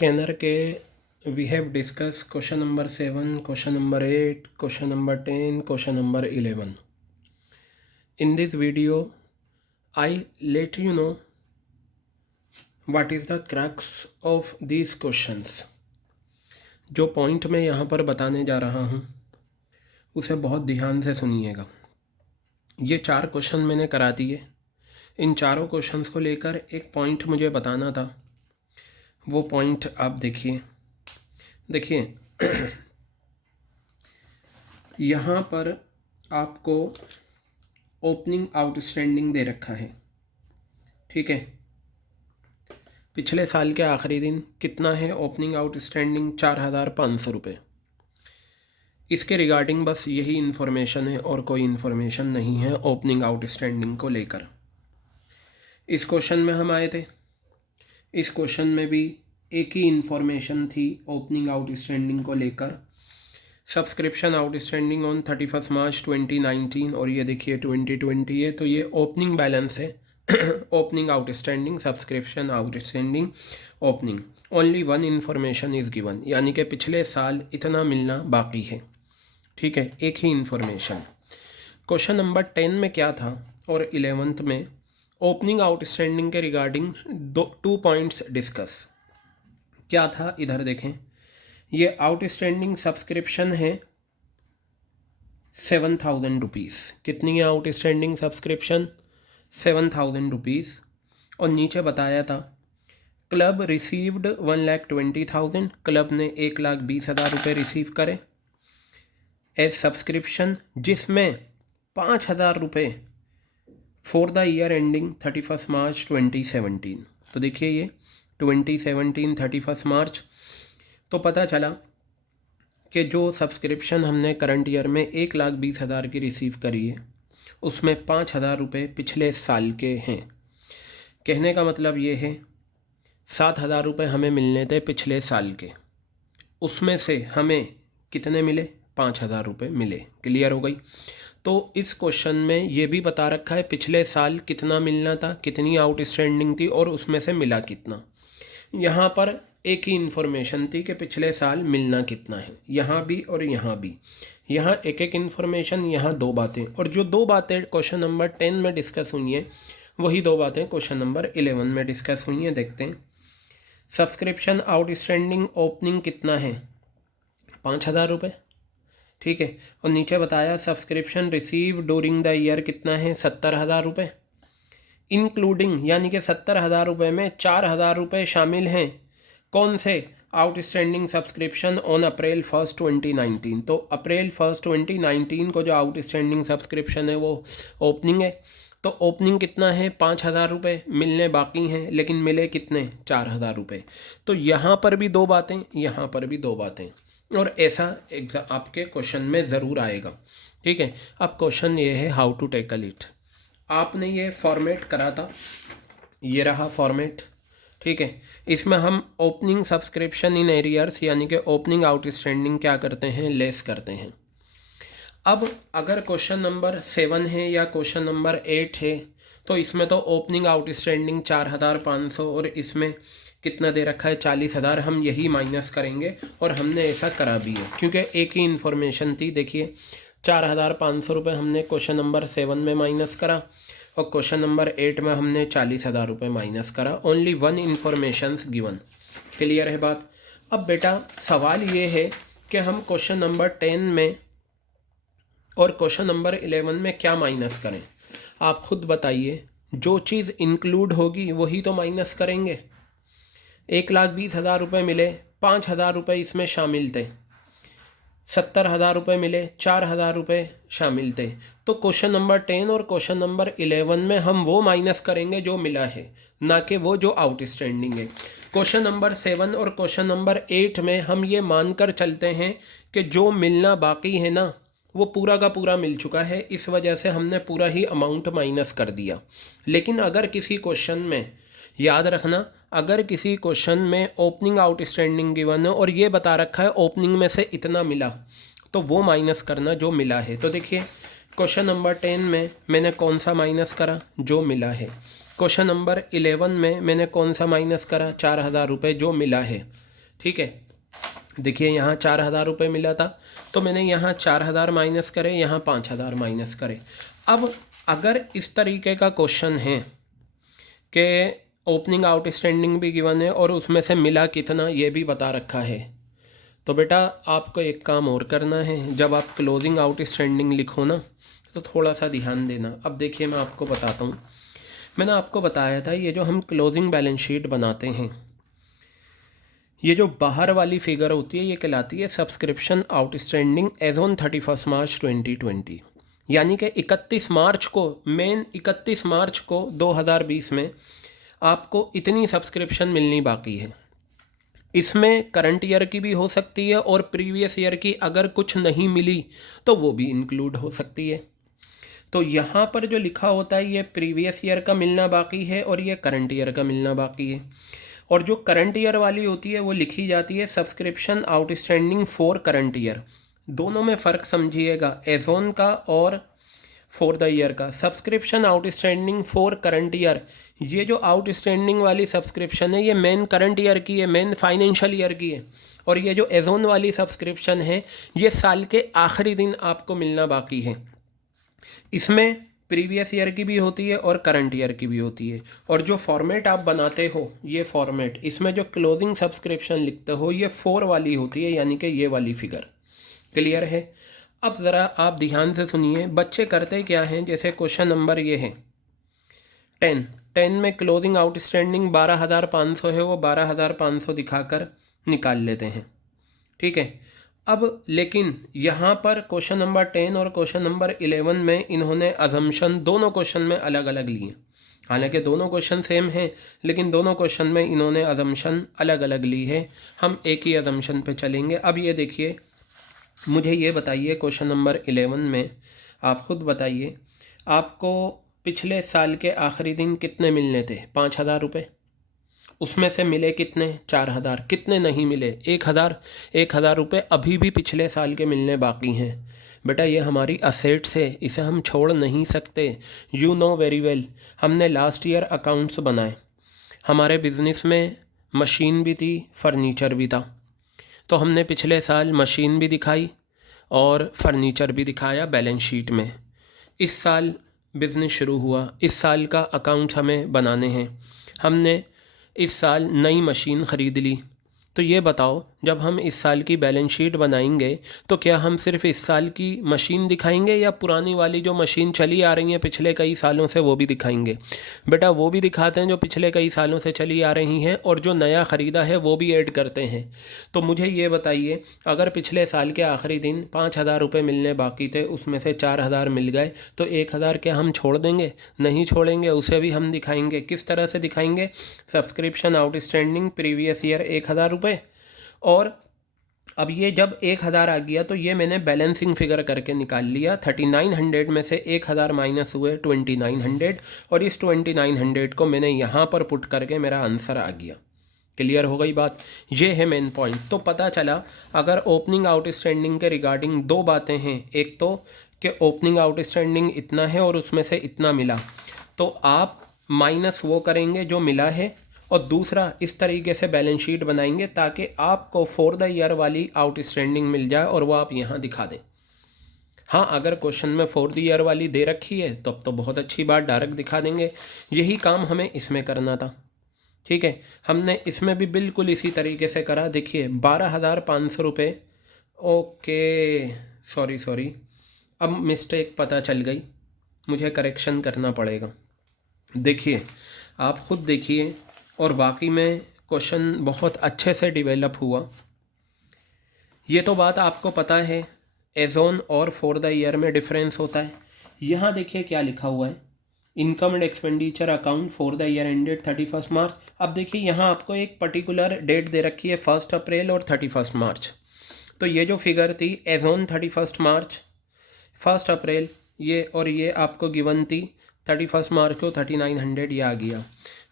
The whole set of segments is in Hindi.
स्कैनर के we have discuss question number 7, question number 8, question number 10, question number 11. In this video, I let you know what is the crux of these questions. जो पॉइंट मैं यहाँ पर बताने जा रहा हूँ उसे बहुत ध्यान से सुनिएगा. ये 4 क्वेश्चन मैंने करा दिए. इन चारों क्वेश्चंस को लेकर एक पॉइंट मुझे बताना था. वो पॉइंट आप देखिए यहाँ पर आपको ओपनिंग आउटस्टैंडिंग दे रखा है. ठीक है, पिछले साल के आखिरी दिन कितना है ओपनिंग आउटस्टैंडिंग? 4,500 रुपये. इसके रिगार्डिंग बस यही इन्फॉर्मेशन है और कोई इन्फॉर्मेशन नहीं है ओपनिंग आउटस्टैंडिंग को लेकर. इस क्वेश्चन में हम आए थे. इस क्वेश्चन में भी एक ही इन्फॉर्मेशन थी ओपनिंग आउटस्टैंडिंग को लेकर. सब्सक्रिप्शन आउटस्टैंडिंग ऑन 31 मार्च 2019 और ये देखिए 2020 है, तो ये ओपनिंग बैलेंस है. Opening outstanding, subscription outstanding, opening. Only one information is given, यानी कि पिछले साल इतना मिलना बाकी है. ठीक है, एक ही इन्फॉर्मेशन. क्वेश्चन नंबर 10 में क्या था और 11th में ओपनिंग आउटस्टैंडिंग के रिगार्डिंग 2 पॉइंट्स डिस्कस. क्या था इधर देखें. ये आउटस्टैंडिंग सब्सक्रिप्शन है 7,000 रुपीज़. कितनी है आउटस्टैंडिंग सब्सक्रिप्शन? 7,000 रुपीज़. और नीचे बताया था क्लब रिसीव्ड 1,20,000. क्लब ने 1,20,000 रुपये रिसीव करे एज सब्सक्रिप्शन, जिसमें 5,000 रुपये फॉर द ईयर एंडिंग 31 मार्च 2017. तो देखिए ये 2017 31 मार्च. तो पता चला कि जो सब्सक्रिप्शन हमने करंट ईयर में 1,20,000 की रिसीव करी है उसमें 5,000 रुपये पिछले साल के हैं. कहने का मतलब ये है 7,000 रुपये हमें मिलने थे पिछले साल के. उसमें से हमें कितने मिले? 5,000 रुपये मिले. क्लियर हो गई. तो इस क्वेश्चन में ये भी बता रखा है पिछले साल कितना मिलना था, कितनी आउटस्टैंडिंग थी और उसमें से मिला कितना. यहाँ पर एक ही इन्फॉर्मेशन थी कि पिछले साल मिलना कितना है. यहाँ भी और यहाँ भी. यहाँ एक एक इन्फॉर्मेशन, यहाँ 2 बातें. और जो 2 बातें क्वेश्चन नंबर 10 में डिस्कस हुई हैं वही 2 बातें क्वेश्चन नंबर 11 में डिस्कस हुई हैं. देखते हैं. सब्सक्रिप्शन आउटस्टैंडिंग ओपनिंग कितना है? 5,000 रुपये. ठीक है. और नीचे बताया subscription receive during the year कितना है? 70,000 रुपये. इंक्लूडिंग, यानी कि 70,000 रुपये में 4,000 रुपये शामिल हैं. कौन से? Outstanding subscription on April 1 2019. तो अप्रैल 1 2019 को जो आउटस्टैंडिंग सब्सक्रिप्शन है वो ओपनिंग है. तो ओपनिंग कितना है? 5,000 रुपये. मिलने बाकी हैं लेकिन मिले कितने? 4,000 रुपये. तो यहाँ पर भी 2 बातें, यहाँ पर भी 2 बातें. और ऐसा आपके क्वेश्चन में ज़रूर आएगा. ठीक है. अब क्वेश्चन ये है हाउ टू टैकल इट. आपने ये फॉर्मेट करा था, ये रहा फॉर्मेट. ठीक है. इसमें हम ओपनिंग सब्सक्रिप्शन इन एरियर्स यानी कि ओपनिंग आउटस्टैंडिंग क्या करते हैं? लेस करते हैं. अब अगर क्वेश्चन नंबर 7 है या क्वेश्चन नंबर 8 है तो इसमें तो ओपनिंग आउटस्टैंडिंग 4,500 और इसमें कितना दे रखा है? 40,000. हम यही माइनस करेंगे और हमने ऐसा करा भी है क्योंकि एक ही इन्फॉर्मेशन थी. देखिए 4,500 रुपये हमने क्वेश्चन नंबर 7 में माइनस करा और क्वेश्चन नंबर 8 में हमने 40,000 रुपये माइनस करा. Only one informations given. Clear है बात. अब बेटा सवाल ये है कि हम क्वेश्चन नंबर 10 में और क्वेश्चन नंबर 11 में क्या माइनस करें? आप खुद बताइए. जो चीज़ इंक्लूड होगी वही तो माइनस करेंगे. 1,20,000 रुपये मिले, 5,000 रुपये इसमें शामिल थे. 70,000 रुपये मिले, 4,000 रुपये शामिल थे. तो क्वेश्चन नंबर 10 और क्वेश्चन नंबर 11 में हम वो माइनस करेंगे जो मिला है, ना कि वो जो आउटस्टैंडिंग है. क्वेश्चन नंबर 7 और क्वेश्चन नंबर 8 में हम ये मानकर चलते हैं कि जो मिलना बाकी है ना वो पूरा का पूरा मिल चुका है, इस वजह से हमने पूरा ही अमाउंट माइनस कर दिया. लेकिन अगर किसी क्वेश्चन में, याद रखना, अगर किसी क्वेश्चन में ओपनिंग आउटस्टैंडिंग गिवन है और ये बता रखा है ओपनिंग में से इतना मिला, तो वो माइनस करना जो मिला है. तो देखिए क्वेश्चन नंबर 10 में मैंने कौन सा माइनस करा? जो मिला है. क्वेश्चन नंबर 11 में मैंने कौन सा माइनस करा? 4,000 रुपये जो मिला है. ठीक है, देखिए यहाँ 4,000 रुपये मिला था, तो मैंने यहाँ 4,000 माइनस करे, यहाँ 5,000 माइनस करे। अब अगर इस तरीके का क्वेश्चन है कि ओपनिंग आउटस्टैंडिंग भी गिवन है और उसमें से मिला कितना ये भी बता रखा है, तो बेटा आपको एक काम और करना है, जब आप क्लोजिंग आउटस्टैंडिंग लिखो ना तो थोड़ा सा ध्यान देना। अब देखिए मैं आपको बताता हूँ, मैंने आपको बताया था ये जो हम क्लोजिंग बैलेंस शीट बनाते हैं, ये जो बाहर वाली फिगर होती है ये कहलाती है सब्सक्रिप्शन आउटस्टैंडिंग एज ऑन 31 मार्च 2020, यानी कि 31 मार्च को, मेन 31 मार्च को 2020 में आपको इतनी सब्सक्रिप्शन मिलनी बाकी है। इसमें करंट ईयर की भी हो सकती है और प्रीवियस ईयर की अगर कुछ नहीं मिली तो वो भी इंक्लूड हो सकती है। तो यहाँ पर जो लिखा होता है ये प्रीवियस ईयर का मिलना बाकी है और ये करंट ईयर का मिलना बाकी है। और जो करंट ईयर वाली होती है वो लिखी जाती है subscription outstanding for current year. दोनों में फ़र्क समझिएगा, एज ऑन का और फॉर द ईयर का। Subscription outstanding for current year, ये जो आउटस्टैंडिंग वाली सब्सक्रिप्शन है ये मेन करंट ईयर की है, मेन फाइनेंशियल ईयर की है। और ये जो एज ऑन वाली सब्सक्रिप्शन है ये साल के आखिरी दिन आपको मिलना बाकी है। इसमें प्रीवियस ईयर की भी होती है और करंट ईयर की भी होती है। और जो फॉर्मेट आप बनाते हो, ये फॉर्मेट, इसमें जो क्लोजिंग सब्सक्रिप्शन लिखते हो ये 4 वाली होती है, यानी कि ये वाली फिगर। क्लियर है? अब ज़रा आप ध्यान से सुनिए, बच्चे करते क्या हैं, जैसे क्वेश्चन नंबर ये है 10 में क्लोजिंग आउटस्टैंडिंग 12,500 है, वो 12,500 दिखाकर निकाल लेते हैं। ठीक है, अब लेकिन यहाँ पर क्वेश्चन नंबर 10 और क्वेश्चन नंबर 11 में इन्होंने अजम्पशन दोनों क्वेश्चन में अलग अलग लिए। हालांकि दोनों क्वेश्चन सेम हैं, लेकिन दोनों क्वेश्चन में इन्होंने अजम्पशन अलग अलग ली है। हम एक ही अजम्पशन पे चलेंगे। अब ये देखिए, मुझे ये बताइए क्वेश्चन नंबर 11 में आप ख़ुद बताइए, आपको पिछले साल के आखिरी दिन कितने मिलने थे? 5,000 रुपये। उसमें से मिले कितने? 4,000। कितने नहीं मिले? 1,000 रुपये अभी भी पिछले साल के मिलने बाकी हैं। बेटा ये हमारी असेट्स है, इसे हम छोड़ नहीं सकते। यू नो वेरी वेल, हमने लास्ट ईयर अकाउंट्स बनाए, हमारे बिज़नेस में मशीन भी थी, फर्नीचर भी था, तो हमने पिछले साल मशीन भी दिखाई और फर्नीचर भी दिखाया बैलेंस शीट में। इस साल बिज़नेस शुरू हुआ, इस साल का अकाउंट्स हमें बनाने हैं, हमने इस साल नई मशीन ख़रीद ली। तो ये बताओ, जब हम इस साल की बैलेंस शीट बनाएंगे तो क्या हम सिर्फ इस साल की मशीन दिखाएंगे या पुरानी वाली जो मशीन चली आ रही हैं पिछले कई सालों से वो भी दिखाएंगे? बेटा वो भी दिखाते हैं जो पिछले कई सालों से चली आ रही हैं, और जो नया ख़रीदा है वो भी ऐड करते हैं। तो मुझे ये बताइए, अगर पिछले साल के आखिरी दिन 5,000 रुपये मिलने बाकी थे, उसमें से 4,000 मिल गए, तो 1,000 क्या हम छोड़ देंगे? नहीं छोड़ेंगे, उसे भी हम दिखाएंगे। किस तरह से दिखाएंगे? सब्सक्रिप्शन आउटस्टैंडिंग प्रीवियस ईयर 1,000 रुपये, और अब ये जब 1,000 आ गया तो ये मैंने बैलेंसिंग फिगर करके निकाल लिया। 3900 में से 1,000 माइनस हुए 2900, और इस 2900 को मैंने यहाँ पर पुट करके मेरा आंसर आ गया। क्लियर हो गई बात? ये है मेन पॉइंट। तो पता चला अगर ओपनिंग आउटस्टैंडिंग के रिगार्डिंग 2 बातें हैं, एक तो कि ओपनिंग आउटस्टैंडिंग इतना है और उसमें से इतना मिला, तो आप माइनस वो करेंगे जो मिला है, और दूसरा इस तरीके से बैलेंस शीट बनाएंगे ताकि आपको फॉर द ईयर वाली आउटस्टैंडिंग मिल जाए और वो आप यहाँ दिखा दें। हाँ, अगर क्वेश्चन में फॉर द ईयर वाली दे रखी है तब तो बहुत अच्छी बात, डायरेक्ट दिखा देंगे। यही काम हमें इसमें करना था। ठीक है, हमने इसमें भी बिल्कुल इसी तरीके से करा। देखिए 12,500 रुपये। ओके, सॉरी, अब मिस्टेक पता चल गई, मुझे करेक्शन करना पड़ेगा। देखिए आप ख़ुद देखिए, और वाकई में क्वेश्चन बहुत अच्छे से डेवलप हुआ। ये तो बात आपको पता है, एज ऑन और फॉर द ईयर में डिफरेंस होता है। यहाँ देखिए क्या लिखा हुआ है, income and expenditure account for the year ended 31 मार्च। अब देखिए यहाँ आपको एक पर्टिकुलर डेट दे रखी है, 1 अप्रैल और 31 मार्च। तो ये जो फिगर थी एज ऑन 31 मार्च, 1 अप्रैल ये, और ये आपको गिवन थी 31 मार्च को 3900, ये आ गया।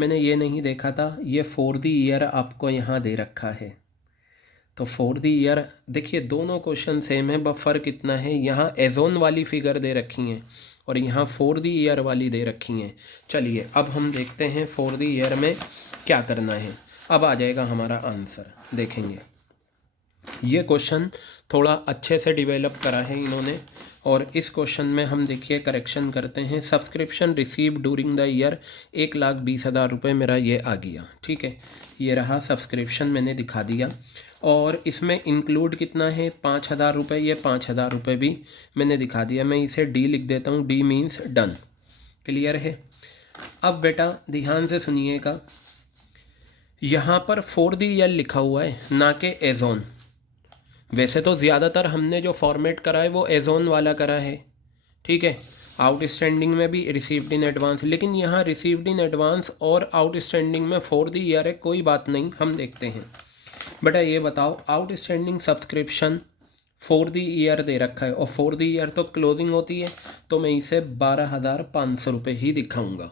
मैंने ये नहीं देखा था, ये फॉर द ईयर आपको यहाँ दे रखा है। तो फॉर द ईयर देखिए दोनों क्वेश्चन सेम है, बस फ़र्क इतना है, यहाँ एज ऑन वाली फिगर दे रखी हैं और यहाँ फॉर द ईयर वाली दे रखी हैं। चलिए अब हम देखते हैं फॉर द ईयर में क्या करना है। अब आ जाएगा हमारा आंसर, देखेंगे। ये क्वेश्चन थोड़ा अच्छे से डेवलप करा है इन्होंने, और इस क्वेश्चन में हम देखिए करेक्शन करते हैं। Subscription receive during the year 1,20,000 रुपये मेरा ये आ गया, ठीक है। ये रहा सब्सक्रिप्शन, मैंने दिखा दिया। और इसमें इंक्लूड कितना है, 5,000 रुपये। ये 5,000 रुपये भी मैंने दिखा दिया। मैं इसे डी लिख देता हूँ, डी मीन्स डन। क्लियर है। अब बेटा ध्यान से सुनिएगा, यहाँ पर फॉर द ईयर लिखा हुआ है, ना कि एज ऑन। वैसे तो ज़्यादातर हमने जो फॉर्मेट करा है वो एज ऑन वाला करा है, ठीक है। आउटस्टैंडिंग में भी रिसीव्ड इन एडवांस, लेकिन यहाँ रिसीव्ड इन एडवांस और आउटस्टैंडिंग में फॉर द ईयर है, कोई बात नहीं, हम देखते हैं। बेटा ये बताओ, outstanding subscription for the year दे रखा है, और फॉर द ईयर तो क्लोजिंग होती है, तो मैं इसे 12,500 रुपये ही दिखाऊंगा,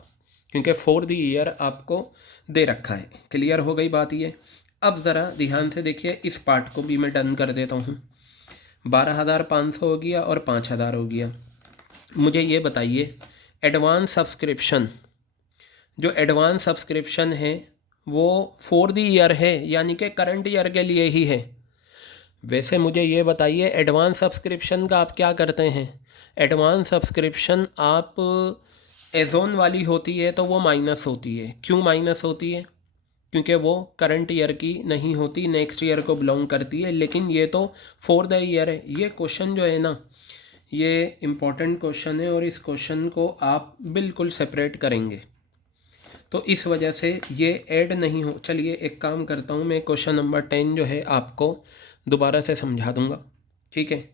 क्योंकि फॉर द ईयर आपको दे रखा है। क्लियर हो गई बात ये। अब ज़रा ध्यान से देखिए, इस पार्ट को भी मैं डन कर देता हूँ। 12,500 हो गया और 5,000 हो गया। मुझे ये बताइए, एडवांस सब्सक्रिप्शन, जो एडवांस सब्सक्रिप्शन है वो फॉर द ईयर है, यानी कि करंट ईयर के लिए ही है। वैसे मुझे ये बताइए, एडवांस सब्सक्रिप्शन का आप क्या करते हैं? एडवांस सब्सक्रिप्शन आप एजोन वाली होती है तो वो माइनस होती है। क्यों माइनस होती है? क्योंकि वो करंट ईयर की नहीं होती, नेक्स्ट ईयर को बिलोंग करती है। लेकिन ये तो फॉर द ईयर है। ये क्वेश्चन जो है ना, ये इम्पॉर्टेंट क्वेश्चन है, और इस क्वेश्चन को आप बिल्कुल सेपरेट करेंगे, तो इस वजह से ये ऐड नहीं हो। चलिए एक काम करता हूँ, मैं क्वेश्चन नंबर 10 जो है आपको दोबारा से समझा दूँगा, ठीक है।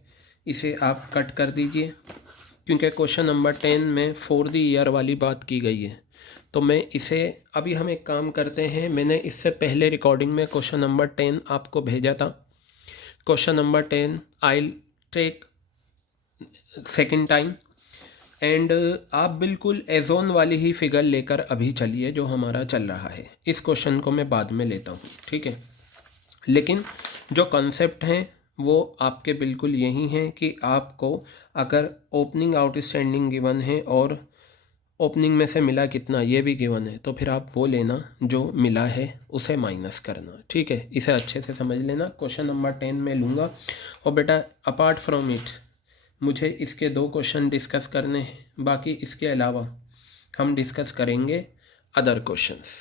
इसे आप कट कर दीजिए, क्योंकि क्वेश्चन नंबर 10 में फॉर द ईयर वाली बात की गई है। तो मैं इसे, अभी हम एक काम करते हैं, मैंने इससे पहले रिकॉर्डिंग में क्वेश्चन नंबर 10 आपको भेजा था। Question number 10 I take second time, and आप बिल्कुल एजोन वाली ही फिगर लेकर अभी चलिए जो हमारा चल रहा है। इस क्वेश्चन को मैं बाद में लेता हूँ, ठीक है। लेकिन जो कॉन्सेप्ट हैं वो आपके बिल्कुल यही हैं कि आपको अगर ओपनिंग आउटस्टैंडिंग गिवन है और ओपनिंग में से मिला कितना ये भी गिवन है, तो फिर आप वो लेना जो मिला है उसे माइनस करना, ठीक है। इसे अच्छे से समझ लेना। क्वेश्चन नंबर 10 में लूँगा, और बेटा अपार्ट फ्रॉम इट मुझे इसके 2 क्वेश्चन डिस्कस करने हैं। बाकी इसके अलावा हम डिस्कस करेंगे अदर क्वेश्चंस।